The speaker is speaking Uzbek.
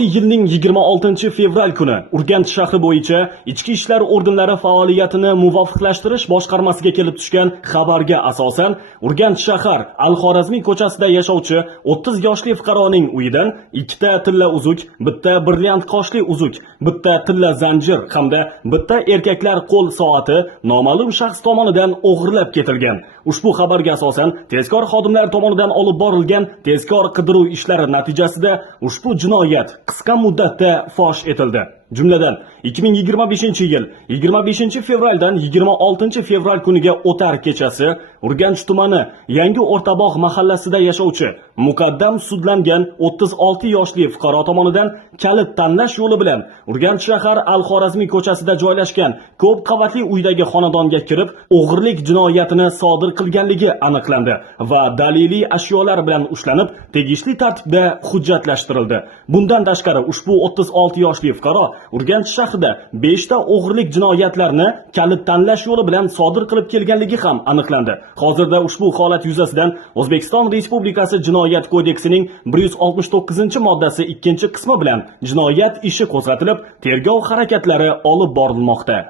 Yilning 26 fevral kuni Urganch shahri bo'yicha Ichki ishlar organlari faoliyatini muvofiqlashtirish boshqarmasiga kelib tushgan xabarga asosan Urganch shahar Al-Xorazmiy ko'chasida yashovchi 30 yoshli fuqaroning uyidan ikkita tilla uzuk, bitta brilliant qoshli uzuk, bitta tilla zanjir hamda bitta erkaklar qo'l soati noma'lum shaxs tomonidan o'g'irlab ketilgan. Ushbu xabarga asosan tezkor xodimlar tomonidan olib borilgan tezkor qidiruv ishlari natijasida ushbu jinoyat qisqa muddatda fosh etildi. Jumladan 2025-yil 25 fevraldan 26 fevral kuniga o'tar kechasi Urganch tumani Yangi O'rtabog' mahallasida yashovchi muqaddam sudlangan 36 yoshli fuqaro tomonidan kalit tanlash yo'li bilan Urganch shahar Al-Xorazmiy ko'chasida joylashgan ko'p qavatli uydagi xonadonga kirib, o'g'irlik jinoyatini sodir qilganligi aniqlandi va daliliy ashyolar bilan ushlanib, tegishli tartibda hujjatlashtirildi. Bundan tashqari ushbu 36 yoshli fuqaro Urganch shahrida 5 ta o'g'irlik jinoyatlarini kalit tanlash yo'li bilan sodir qilib kelganligi ham aniqlandi. Hozirda ushbu holat yuzasidan O'zbekiston Respublikasi Jinoyat kodeksining 169-moddasi 2-qismi bilan jinoyat ishi qo'zg'atilib, tergov harakatlari olib borilmoqda.